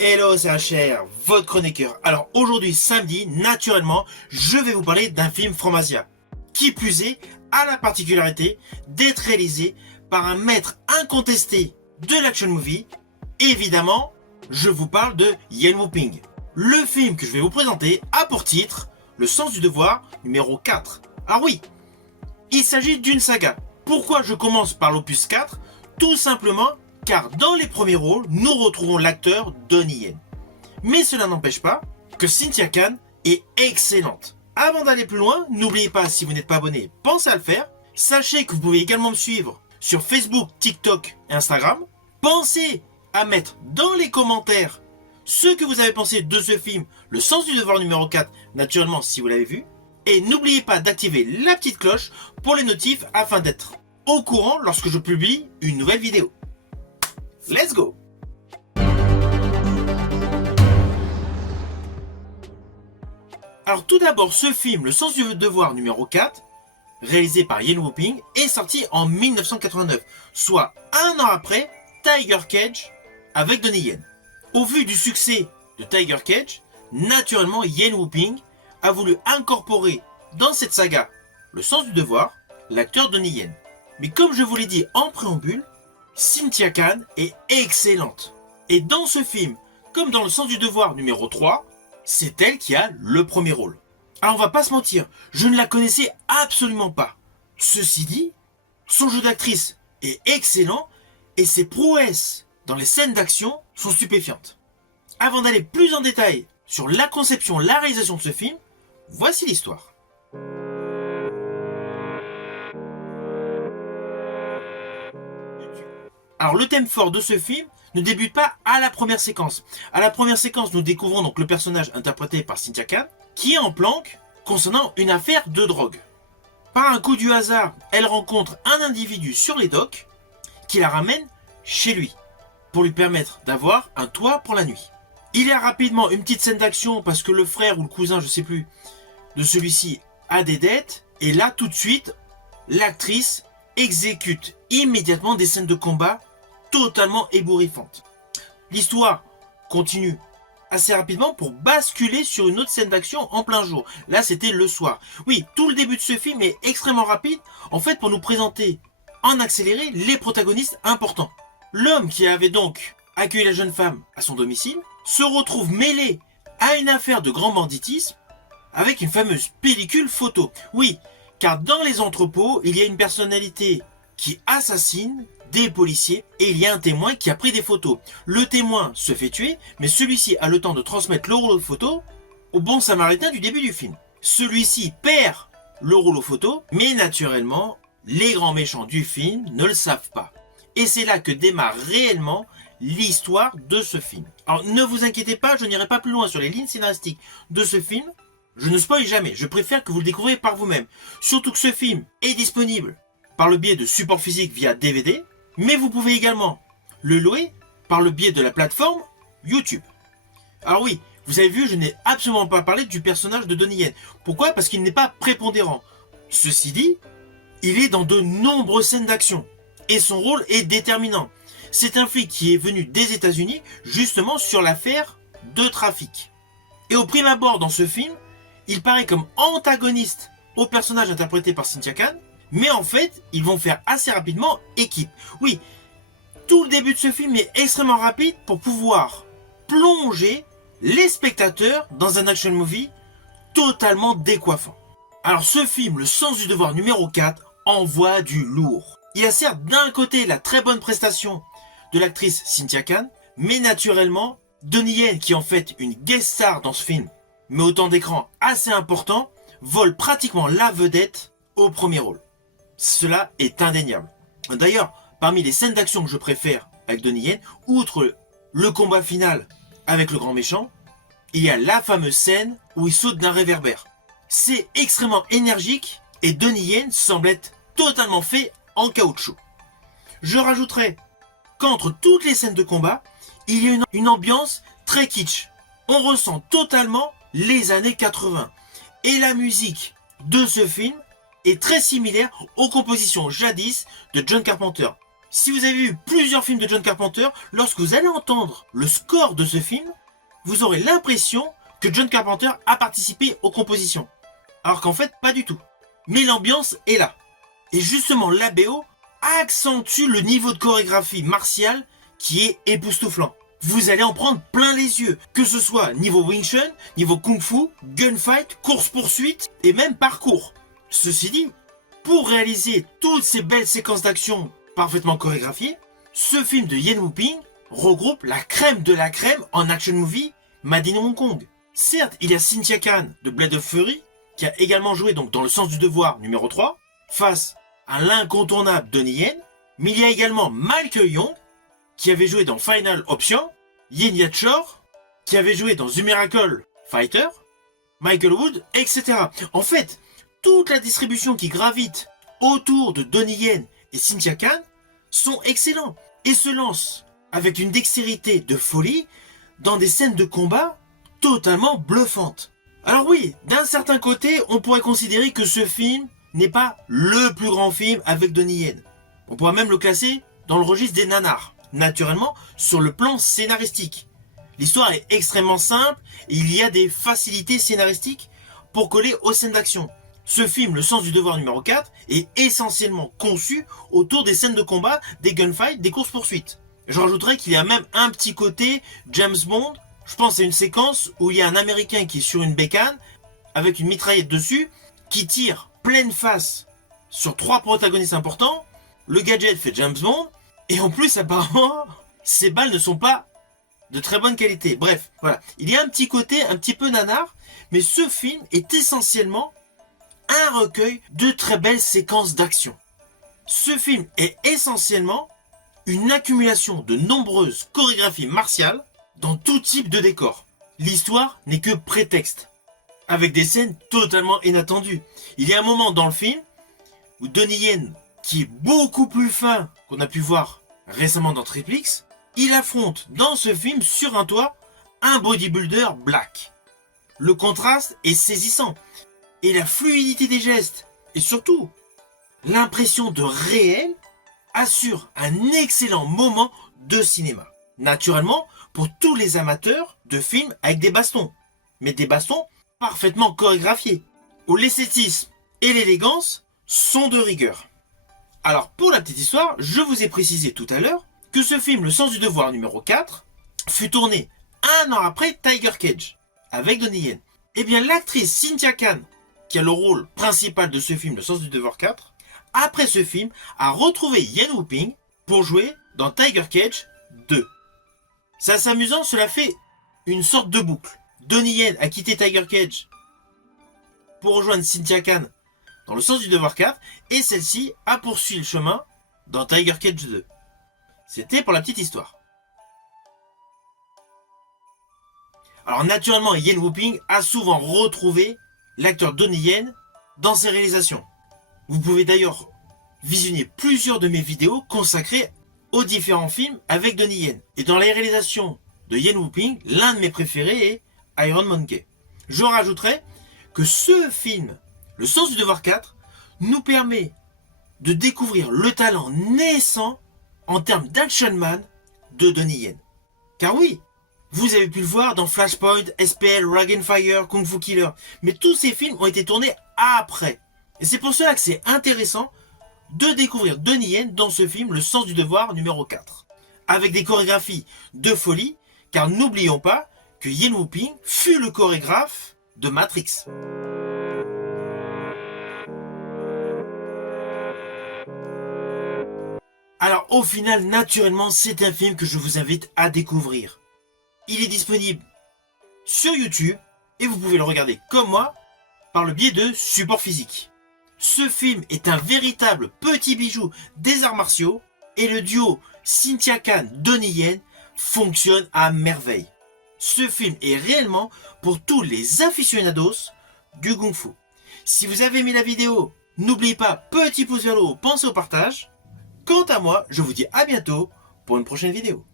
Hello, c'est HR, votre chroniqueur. Alors aujourd'hui, samedi, naturellement, je vais vous parler d'un film Franc-Masia. Qui plus est, a la particularité d'être réalisé par un maître incontesté de l'action movie. Évidemment, je vous parle de Yen Wu-ping. Le film que je vais vous présenter a pour titre Le sens du devoir numéro 4. Ah oui, il s'agit d'une saga. Pourquoi je commence par l'opus 4? Tout simplement car dans les premiers rôles, nous retrouvons l'acteur Donnie Yen. Mais cela n'empêche pas que Cynthia Khan est excellente. Avant d'aller plus loin, n'oubliez pas, si vous n'êtes pas abonné, pensez à le faire. Sachez que vous pouvez également me suivre sur Facebook, TikTok et Instagram. Pensez à mettre dans les commentaires ce que vous avez pensé de ce film, Le sens du devoir numéro 4, naturellement si vous l'avez vu. Et n'oubliez pas d'activer la petite cloche pour les notifs afin d'être au courant lorsque je publie une nouvelle vidéo. Let's go! Alors tout d'abord, ce film, Le sens du devoir numéro 4, réalisé par Yen Wu-ping, est sorti en 1989, soit un an après Tiger Cage avec Donnie Yen. Au vu du succès de Tiger Cage, naturellement Yen Wu-ping a voulu incorporer dans cette saga Le sens du devoir l'acteur Donnie Yen. Mais comme je vous l'ai dit en préambule, Cynthia Khan est excellente. Et dans ce film, comme dans Le sens du devoir numéro 3, c'est elle qui a le premier rôle. Alors on va pas se mentir, je ne la connaissais absolument pas. Ceci dit, son jeu d'actrice est excellent et ses prouesses dans les scènes d'action sont stupéfiantes. Avant d'aller plus en détail sur la conception, la réalisation de ce film, voici l'histoire. Alors le thème fort de ce film ne débute pas à la première séquence. À la première séquence, nous découvrons donc le personnage interprété par Cynthia Khan qui est en planque concernant une affaire de drogue. Par un coup du hasard, elle rencontre un individu sur les docks qui la ramène chez lui pour lui permettre d'avoir un toit pour la nuit. Il y a rapidement une petite scène d'action parce que le frère ou le cousin, je sais plus, de celui-ci a des dettes et là tout de suite, l'actrice exécute immédiatement des scènes de combat totalement ébouriffantes. L'histoire continue assez rapidement pour basculer sur une autre scène d'action en plein jour. Là, c'était le soir. Oui, tout le début de ce film est extrêmement rapide, en fait, pour nous présenter en accéléré les protagonistes importants. L'homme qui avait donc accueilli la jeune femme à son domicile se retrouve mêlé à une affaire de grand banditisme avec une fameuse pellicule photo. Oui, car dans les entrepôts, il y a une personnalité qui assassine des policiers et il y a un témoin qui a pris des photos. Le témoin se fait tuer, mais celui-ci a le temps de transmettre le rouleau de photo au bon samaritain du début du film. Celui-ci perd le rouleau photo, mais naturellement, les grands méchants du film ne le savent pas. Et c'est là que démarre réellement l'histoire de ce film. Alors ne vous inquiétez pas, je n'irai pas plus loin sur les lignes scénaristiques de ce film. Je ne spoil jamais, je préfère que vous le découvriez par vous-même. Surtout que ce film est disponible par le biais de support physique via DVD, mais vous pouvez également le louer par le biais de la plateforme YouTube. Alors oui, vous avez vu, je n'ai absolument pas parlé du personnage de Donnie Yen. Pourquoi? Parce qu'il n'est pas prépondérant. Ceci dit, il est dans de nombreuses scènes d'action, et son rôle est déterminant. C'est un flic qui est venu des États-Unis justement sur l'affaire de trafic. Et au prime abord dans ce film, il paraît comme antagoniste au personnage interprété par Cynthia Khan, mais en fait, ils vont faire assez rapidement équipe. Oui, tout le début de ce film est extrêmement rapide pour pouvoir plonger les spectateurs dans un action movie totalement décoiffant. Alors ce film, Le sens du devoir numéro 4, envoie du lourd. Il y a certes d'un côté la très bonne prestation de l'actrice Cynthia Khan, mais naturellement, Donnie Yen, qui est en fait une guest star dans ce film, mais au temps d'écran assez important, vole pratiquement la vedette au premier rôle. Cela est indéniable. D'ailleurs, parmi les scènes d'action que je préfère avec Donnie Yen, outre le combat final avec le grand méchant, il y a la fameuse scène où il saute d'un réverbère. C'est extrêmement énergique et Donnie Yen semble être totalement fait en caoutchouc. Je rajouterai qu'entre toutes les scènes de combat, il y a une ambiance très kitsch. On ressent totalement les années 80. Et la musique de ce film est très similaire aux compositions jadis de John Carpenter. Si vous avez vu plusieurs films de John Carpenter, lorsque vous allez entendre le score de ce film, vous aurez l'impression que John Carpenter a participé aux compositions. Alors qu'en fait, pas du tout. Mais l'ambiance est là. Et justement, la BO accentue le niveau de chorégraphie martiale qui est époustouflant. Vous allez en prendre plein les yeux, que ce soit niveau Wing Chun, niveau Kung Fu, gunfight, course-poursuite et même parcours. Ceci dit, pour réaliser toutes ces belles séquences d'action parfaitement chorégraphiées, ce film de Yen Wu-ping regroupe la crème de la crème en action movie made in Hong Kong. Certes, il y a Cynthia Khan de Blade of Fury, qui a également joué donc dans Le Sens du Devoir numéro 3, face à l'incontournable Donnie Yen, mais il y a également Michael Young, qui avait joué dans Final Option, Yin Yat-chor, qui avait joué dans The Miracle Fighter, Michael Wood, etc. En fait, toute la distribution qui gravite autour de Donnie Yen et Cynthia Khan sont excellents et se lancent avec une dextérité de folie dans des scènes de combat totalement bluffantes. Alors oui, d'un certain côté, on pourrait considérer que ce film n'est pas le plus grand film avec Donnie Yen. On pourrait même le classer dans le registre des nanars. Naturellement, sur le plan scénaristique. L'histoire est extrêmement simple et il y a des facilités scénaristiques pour coller aux scènes d'action. Ce film, Le Sens du Devoir numéro 4, est essentiellement conçu autour des scènes de combat, des gunfights, des courses-poursuites. Je rajouterais qu'il y a même un petit côté James Bond. Je pense à une séquence où il y a un Américain qui est sur une bécane, avec une mitraillette dessus, qui tire pleine face sur 3 protagonistes importants. Le gadget fait James Bond. Et en plus, apparemment, ces balles ne sont pas de très bonne qualité. Bref, voilà. Il y a un petit côté un petit peu nanar, mais ce film est essentiellement un recueil de très belles séquences d'action. Ce film est essentiellement une accumulation de nombreuses chorégraphies martiales dans tout type de décor. L'histoire n'est que prétexte, avec des scènes totalement inattendues. Il y a un moment dans le film où Donnie Yen, qui est beaucoup plus fin qu'on a pu voir récemment dans Triple X, il affronte dans ce film sur un toit un bodybuilder black. Le contraste est saisissant et la fluidité des gestes et surtout l'impression de réel assure un excellent moment de cinéma. Naturellement, pour tous les amateurs de films avec des bastons, mais des bastons parfaitement chorégraphiés, où l'esthétisme et l'élégance sont de rigueur. Alors, pour la petite histoire, je vous ai précisé tout à l'heure que ce film, Le Sens du Devoir numéro 4, fut tourné un an après Tiger Cage, avec Donnie Yen. Eh bien, l'actrice Cynthia Khan, qui a le rôle principal de ce film, Le Sens du Devoir 4, après ce film, a retrouvé Yen Wu-ping pour jouer dans Tiger Cage 2. C'est assez amusant, cela fait une sorte de boucle. Donnie Yen a quitté Tiger Cage pour rejoindre Cynthia Khan dans Le Sens du Devoir 4, et celle-ci a poursuivi le chemin dans Tiger Cage 2. C'était pour la petite histoire. Alors naturellement, Yen Wu-ping a souvent retrouvé l'acteur Donnie Yen dans ses réalisations. Vous pouvez d'ailleurs visionner plusieurs de mes vidéos consacrées aux différents films avec Donnie Yen. Et dans les réalisations de Yen Wu-ping, l'un de mes préférés est Iron Monkey. Je rajouterai que ce film, Le Sens du Devoir 4, nous permet de découvrir le talent naissant en termes d'action man de Donnie Yen. Car oui, vous avez pu le voir dans Flashpoint, SPL, Dragon Fire, Kung Fu Killer, mais tous ces films ont été tournés après. Et c'est pour cela que c'est intéressant de découvrir Donnie Yen dans ce film Le Sens du Devoir numéro 4. Avec des chorégraphies de folie, car n'oublions pas que Yen Wu-ping fut le chorégraphe de Matrix. Alors au final, naturellement, c'est un film que je vous invite à découvrir. Il est disponible sur YouTube et vous pouvez le regarder comme moi par le biais de supports physiques. Ce film est un véritable petit bijou des arts martiaux et le duo Cynthia Khan-Donnie Yen fonctionne à merveille. Ce film est réellement pour tous les aficionados du Kung Fu. Si vous avez aimé la vidéo, n'oubliez pas, petit pouce vers le haut, pensez au partage. Quant à moi, je vous dis à bientôt pour une prochaine vidéo.